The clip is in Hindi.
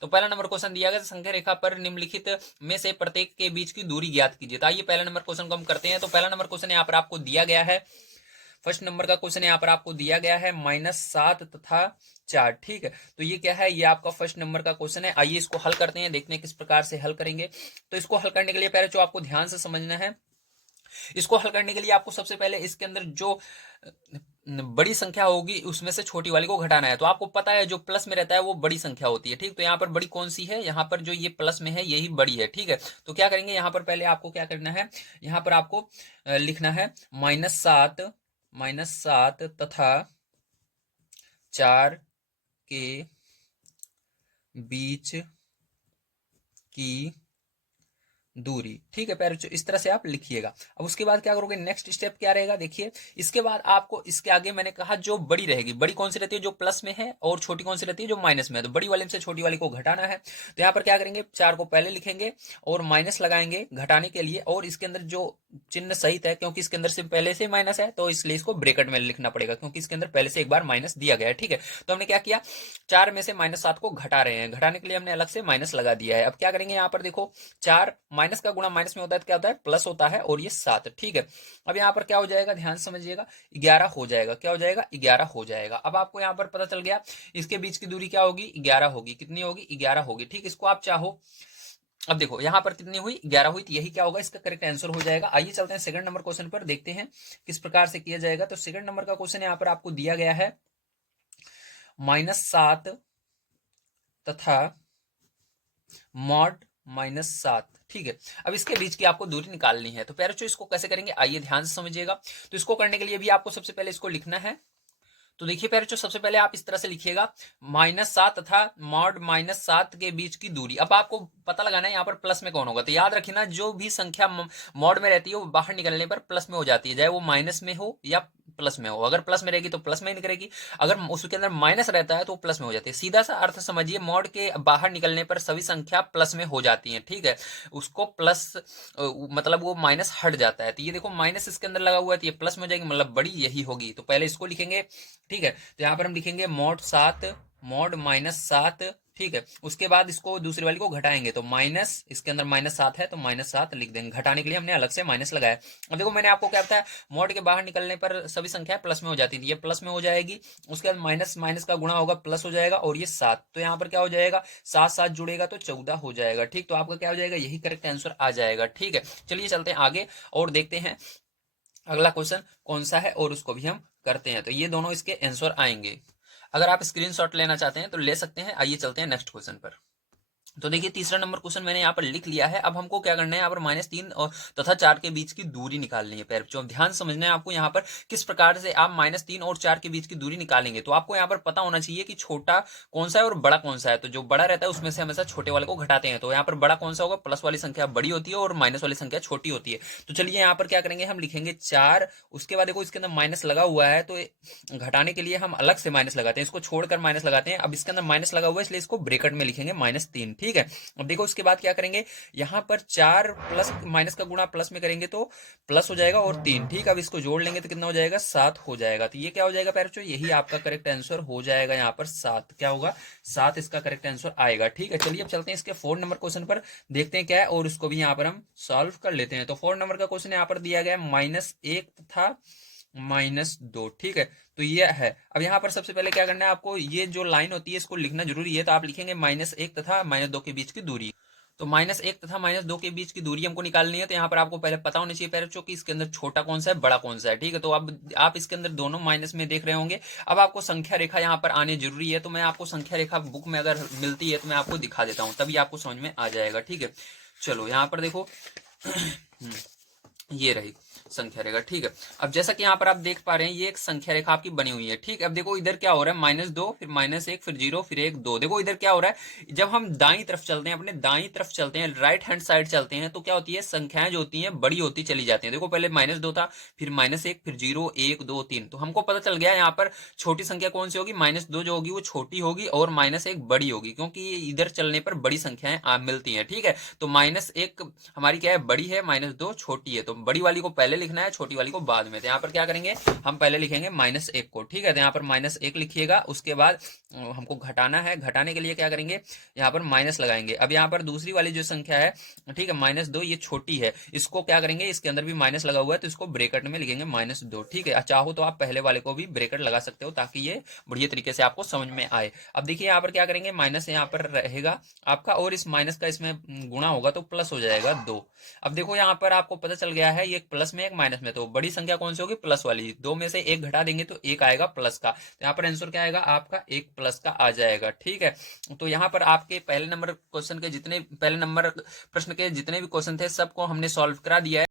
तो पहला नंबर क्वेश्चन दिया गया संख्या रेखा पर निम्नलिखित में से प्रत्येक के बीच की दूरी ज्ञात कीजिए। तो आइए पहला नंबर क्वेश्चन को हम करते हैं। तो पहला नंबर क्वेश्चन यहाँ पर आपको दिया गया है, फर्स्ट नंबर का क्वेश्चन यहाँ पर आपको दिया गया है -7 तथा 4। ठीक है, तो ये क्या है, ये आपका फर्स्ट नंबर का क्वेश्चन है। आइए इसको हल करते हैं, देखते हैं किस प्रकार से हल करेंगे। तो इसको हल करने के लिए पहले जो आपको ध्यान से समझना है, इसको हल करने के लिए आपको सबसे पहले इसके अंदर जो बड़ी संख्या होगी उसमें से छोटी वाली को घटाना है। तो आपको पता है जो प्लस में रहता है वो बड़ी संख्या होती है। ठीक, तो यहाँ पर बड़ी कौन सी है, यहाँ पर जो ये प्लस में है यही बड़ी है। ठीक है, तो क्या करेंगे, यहाँ पर पहले आपको क्या करना है, यहाँ पर आपको लिखना है -7 तथा 4 के बीच की दूरी। ठीक है पैरों, इस तरह से आप लिखिएगा। अब उसके बाद क्या करोगे, नेक्स्ट स्टेप क्या रहेगा, देखिए इसके बाद आपको इसके आगे मैंने कहा जो बड़ी रहेगी, बड़ी कौन सी रहती है, जो प्लस में है, और छोटी कौन सी रहती है, जो माइनस में है। तो बड़ी वाले में से छोटी वाली को घटाना है। तो यहाँ पर क्या करेंगे, 4 को पहले लिखेंगे और माइनस लगाएंगे घटाने के लिए, और इसके अंदर जो चिन्ह सहित है, क्योंकि इसके अंदर से पहले से माइनस है तो इसलिए इसको ब्रेकेट में लिखना पड़ेगा, क्योंकि इसके अंदर पहले से एक बार माइनस दिया गया है। ठीक है, तो हमने क्या किया, 4 में से -7 को घटा रहे हैं, घटाने के लिए हमने अलग से माइनस लगा दिया है। अब क्या करेंगे, यहाँ पर देखो 4 माइनस का गुणा माइनस में होता है तो क्या होता है, प्लस होता है, और ये 7। ठीक है, अब यहाँ पर क्या हो जाएगा, ध्यान समझिएगा, 11 हो जाएगा। क्या हो जाएगा, 11 हो जाएगा। अब आपको यहाँ पर पता चल गया इसके बीच की दूरी क्या होगी, 11 होगी। कितनी होगी, 11 होगी। ठीक, इसको आप चाहो, अब देखो यहाँ पर कितनी हुई, 11 हुई, तो यही क्या होगा, इसका करेक्ट आंसर हो जाएगा। आइए चलते हैं सेकंड नंबर क्वेश्चन पर, देखते हैं किस प्रकार से किया जाएगा। तो सेकंड नंबर का क्वेश्चन यहाँ पर आपको दिया गया है -7 तथा मॉड -7। ठीक है, अब इसके बीच की आपको दूरी निकालनी है। तो पैरों इसको कैसे करेंगे, आइए ध्यान से समझिएगा। तो इसको करने के लिए भी आपको सबसे पहले इसको लिखना है। तो देखिए पैरों, सबसे पहले आप इस तरह से लिखिएगा, -7 तथा मॉड -7 के बीच की दूरी। अब आपको पता लगाना है यहाँ पर प्लस में कौन होगा। तो याद रखना, जो भी संख्या मॉड में रहती है वो बाहर निकलने पर प्लस में हो जाती है, चाहे वो माइनस में हो या प्लस में हो। अगर प्लस में रहेगी तो प्लस में ही निकलेगी, अगर उसके अंदर माइनस रहता है तो वो प्लस में हो जाती है। सीधा सा अर्थ समझिए, मॉड के बाहर निकलने पर सभी संख्या प्लस में हो जाती है। ठीक है, उसको प्लस मतलब वो माइनस हट जाता है। तो ये देखो माइनस इसके अंदर लगा हुआ है तो ये प्लस में हो जाएगी, मतलब बड़ी यही होगी। तो पहले इसको लिखेंगे। ठीक है, तो यहाँ पर हम लिखेंगे मॉड -7। ठीक है, उसके बाद इसको दूसरी वाली को घटाएंगे तो माइनस, इसके अंदर -7 है तो -7 लिख देंगे, घटाने के लिए हमने अलग से माइनस लगाया। अब देखो मैंने आपको क्या बताया, मॉड के बाहर निकलने पर सभी संख्या प्लस में हो जाती थी, ये प्लस में हो जाएगी। उसके बाद माइनस माइनस का गुणा होगा, प्लस हो जाएगा, और ये 7। तो यहाँ पर क्या हो जाएगा, 7 जुड़ेगा तो 14 हो जाएगा। ठीक, तो आपका क्या हो जाएगा, यही करेक्ट आंसर आ जाएगा। ठीक है, चलिए चलते हैं आगे और देखते हैं अगला क्वेश्चन कौन सा है, और उसको भी हम करते हैं। तो ये दोनों इसके आंसर आएंगे। अगर आप स्क्रीनशॉट लेना चाहते हैं तो ले सकते हैं। आइए चलते हैं नेक्स्ट क्वेश्चन पर। तो देखिए तीसरा नंबर क्वेश्चन मैंने यहाँ पर लिख लिया है। अब हमको क्या करना है, यहाँ पर -3 और तथा 4 के बीच की दूरी निकालनी है। पैर बच्चों ध्यान समझना है आपको, यहाँ पर किस प्रकार से आप -3 और 4 के बीच की दूरी निकालेंगे। तो आपको यहाँ पर पता होना चाहिए कि छोटा कौन सा है और बड़ा कौन सा है। तो जो बड़ा रहता है उसमें से हमेशा छोटे वाले को घटाते हैं। तो यहाँ पर बड़ा कौन सा होगा, प्लस वाली संख्या बड़ी होती है और माइनस वाली संख्या छोटी होती है। तो चलिए यहाँ पर क्या करेंगे, हम लिखेंगे 4, उसके बाद देखो इसके अंदर माइनस लगा हुआ है तो घटाने के लिए हम अलग से माइनस लगाते हैं, इसको छोड़कर माइनस लगाते हैं। अब इसके अंदर माइनस लगा हुआ है इसलिए इसको ब्रैकेट में लिखेंगे -3। ठीक है, अब देखो उसके बाद क्या करेंगे, यहाँ पर 4 प्लस माइनस का गुणा प्लस में करेंगे तो प्लस हो जाएगा, और 3। ठीक, अब इसको जोड़ लेंगे तो कितना हो जाएगा, 7 हो जाएगा। तो ये क्या हो जाएगा पैरों, यही आपका करेक्ट आंसर हो जाएगा। यहाँ पर 7 क्या होगा, 7 इसका करेक्ट आंसर आएगा। ठीक है, चलिए अब चलते हैं इसके 4 नंबर क्वेश्चन पर, देखते हैं क्या है, और उसको भी यहाँ पर हम सॉल्व कर लेते हैं। तो 4 नंबर का क्वेश्चन यहाँ पर दिया गया है -1 तथा -2। ठीक है, तो ये है। अब यहाँ पर सबसे पहले क्या करना है आपको, ये जो लाइन होती है इसको लिखना जरूरी है। तो आप लिखेंगे -1 तथा -2 के बीच की दूरी। तो -1 तथा -2 के बीच की दूरी हमको निकालनी है। तो यहाँ पर आपको पहले पता होना चाहिए पैरों कि इसके अंदर छोटा कौन सा है, बड़ा कौन सा है। ठीक है, तो अब आप इसके अंदर दोनों माइनस में देख रहे होंगे। अब आपको संख्या रेखा यहाँ पर आने जरूरी है। तो मैं आपको संख्या रेखा बुक में अगर मिलती है तो मैं आपको दिखा देता हूँ, तभी आपको समझ में आ जाएगा। ठीक है, चलो यहाँ पर देखो ये रही संख्या रेखा। ठीक है, अब जैसा कि यहाँ पर आप देख पा रहे हैं ये एक संख्या रेखा आपकी बनी हुई है। ठीक है, अब देखो इधर क्या हो रहा है, -2 फिर -1 फिर 0 फिर 1 2। देखो इधर क्या हो रहा है, जब हम दाईं तरफ चलते हैं, अपने दाईं तरफ चलते हैं, राइट हैंड साइड चलते हैं, तो क्या होती है, संख्याएं जो होती हैं बड़ी होती चली जाती हैं। देखो पहले -2 था, फिर -1 फिर 0 1 2 3। तो हमको पता चल गया यहाँ पर छोटी संख्या कौन सी होगी, -2 जो होगी वो छोटी होगी और -1 बड़ी होगी, क्योंकि इधर चलने पर बड़ी संख्याएं मिलती हैं। ठीक है, तो -1 हमारी क्या है, बड़ी है, -2 छोटी है। तो बड़ी वाली को पहले पहले लिखना है, छोटी वाली को बाद में। तो यहाँ पर क्या करेंगे, हम पहले लिखेंगे -1 को, ठीक है। तो यहाँ पर -1 लिखिएगा, उसके बाद हमको घटाना है, घटाने के लिए क्या करेंगे, यहाँ पर माइनस लगाएंगे। अब यहाँ पर दूसरी वाली जो संख्या है, ठीक है, -2, ये छोटी है, इसको क्या करेंगे, इसके अंदर भी माइनस लगा हुआ है तो इसको ब्रेकेट में लिखेंगे -2, ठीक है। चाहो तो आप पहले वाले को भी ब्रेकेट लगा सकते हो ताकि ये बढ़िया तरीके से आपको समझ में आए। अब देखिए यहाँ पर क्या करेंगे, माइनस यहाँ पर रहेगा आपका, और इस माइनस का इसमें गुणा होगा तो प्लस हो जाएगा 2। अब देखो यहाँ पर आपको पता चल गया है, ये एक प्लस में एक माइनस में, तो बड़ी संख्या कौन सी होगी, प्लस वाली। 2 में से 1 घटा देंगे तो 1 आएगा प्लस का, तो यहाँ पर आंसर क्या आएगा आपका, 1 प्लस का आ जाएगा, ठीक है। तो यहाँ पर आपके पहले नंबर क्वेश्चन के जितने, पहले नंबर प्रश्न के जितने भी क्वेश्चन थे सबको हमने सॉल्व करा दिया है।